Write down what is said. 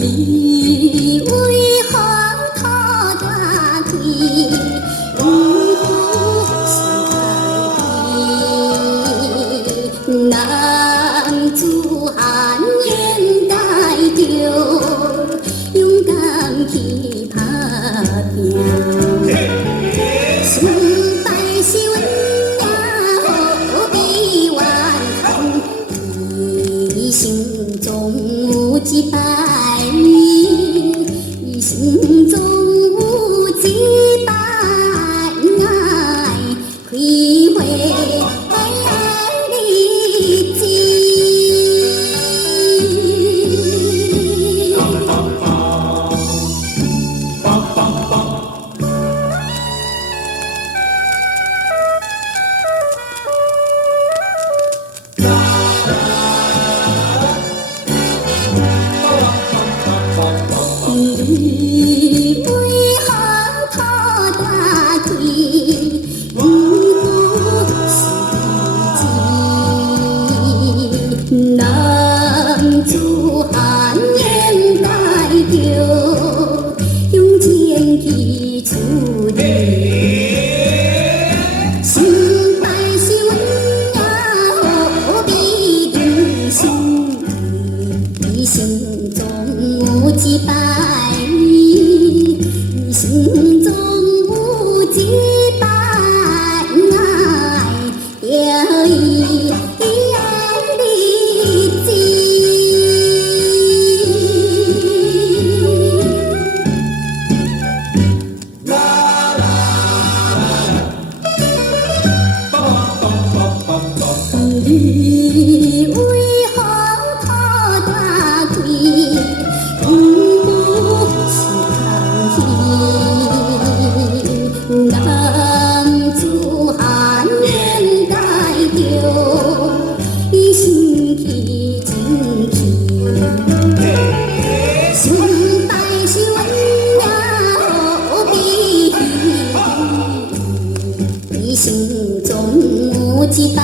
你为何讨大气？不是爱的男子汉应该着勇敢去打拼。失败是阮命，何必怨叹？一生总有一摆，一生总有一摆爱开花的日子。你为何讨大气？不是自己，男子汉应该着向前去处理。失败是阮命，何必忍心？一生总有一摆，一生总有一摆爱着伊的日子。你为何讨大气？不是空气，男子汉应该着一生去争气。失败是阮命，何必一生总有一摆。